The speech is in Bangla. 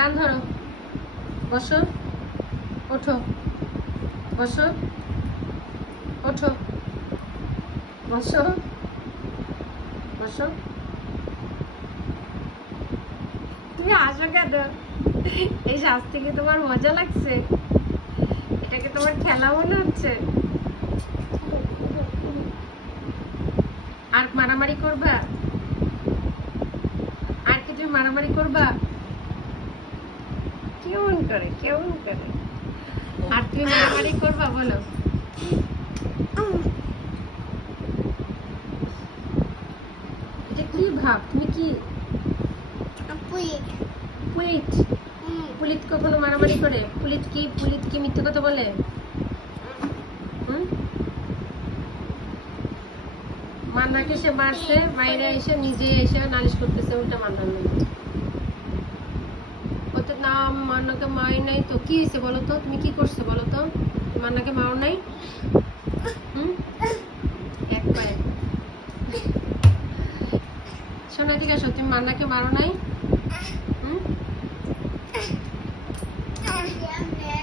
কান ধরো, বসো, ওঠো, বসো, ওঠো, বসো, বসো। তুমি আসো কেন? এই শাস্তি কি তোমার মজা লাগছে? এটাকে তোমার খেলা মনে হচ্ছে? আর মারামারি করবা? আর কি তুমি মারামারি করবা? কেমন করে, কেমন করে? আর তুমি মারামারি করবা বলো? এটা কি ভাব? তুমি কি পুলিট? পুলিট কখনো মারামারি করে? পুলিট কি মিথ্যে কথা বলে? মান্নাকে সে মারছে, বাইরে এসে নিজে এসে নালিশ করতেছে উল্টা মান্নার নামে। ওতে না, মান্নাকে মারি নাই তো কি হয়েছে বলো তো? তুমি কি করছো বলো তো? মান্নাকে মারো নাই? এক পায়ে শোনা, ঠিক আছে, তুমি মান্নাকে মারো নাই?